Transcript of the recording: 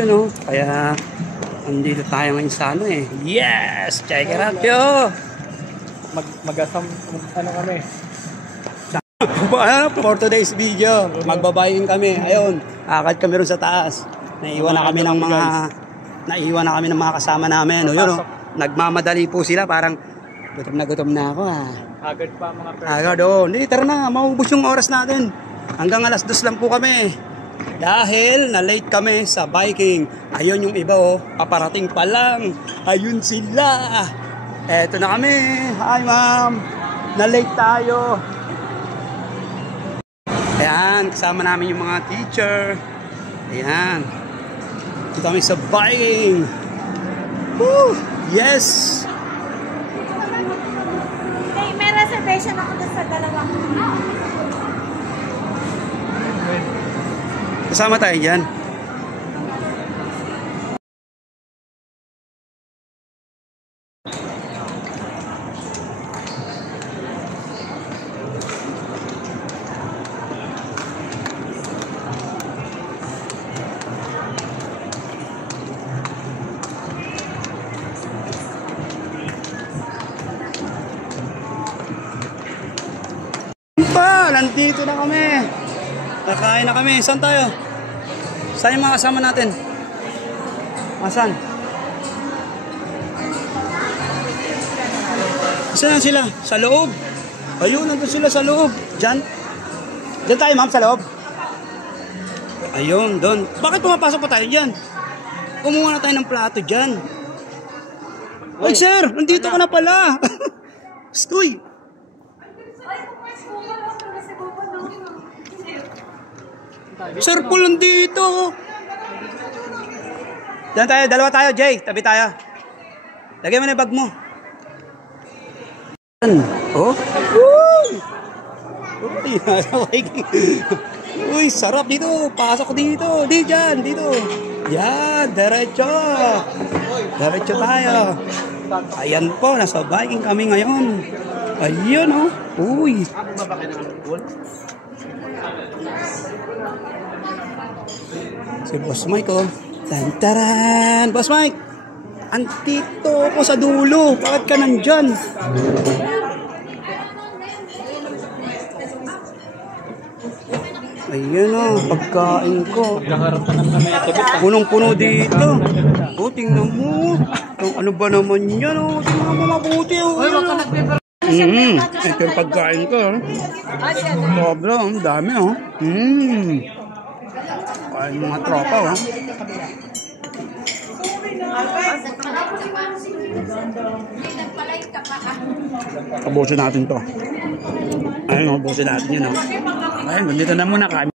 Yun o, kaya andito tayo ngayon sa ano eh. Yes! Check it out yo! Mag-asam, ano kami? For today's video, magbabaying kami. Ayun, akad kami ron sa taas. Naiwan na kami ng mga kasama namin. O yun o, nagmamadali po sila, parang gutom na ako ah. Agad pa mga person. Agad o, hindi, tara na, maubos yung oras natin. Hanggang alas 2 lang po kami. Dahil na-late kami sa biking. Ayun yung iba oh, paparating pa lang. Ayun sila. Eto na kami. Hi ma'am. Na-late tayo. Ayan, kasama namin yung mga teacher. Ayan. Dito kami sa biking. Woo! Yes! May reservation ako doon sa dalawang. Kasama tayo dyan. Nandito na kami. Kakain na kami. Saan tayo? Saan yung mga kasama natin? Asan? Saan sila? Sa loob. Ayun, nandun sila sa loob. Diyan. Diyan tayo ma'am, sa loob. Ayun, doon. Bakit pumapasok pa tayo dyan? Kumuha na tayo ng plato dyan. Ay sir, nandito ka na pala. Stoy. Sir Paul nandito. Diyan tayo, dalawa tayo, Jay. Tabi tayo. Lagay mo na yung bag mo. Oh. Uy, sarap dito. Pasok dito. Di dyan, dito. Yan, diretso. Diretso tayo. Ayan po, nasa biking kami ngayon. Ayun oh. Uy. Si Boss Mike oh. Tantaran! Boss Mike! Antito ako sa dulo. Bakit ka nandyan? Ayun oh, pagkain ko. Punong-puno dito. Oh, tingnan mo. Ano ba naman yan oh? Tingnan mo mabuti oh. Ito yung pagkain ko. Sobra, ang dami oh. Ay, mga tropa oh. Abusin natin to. Ayun, abusin natin yun oh. Ayun, dito na muna kami.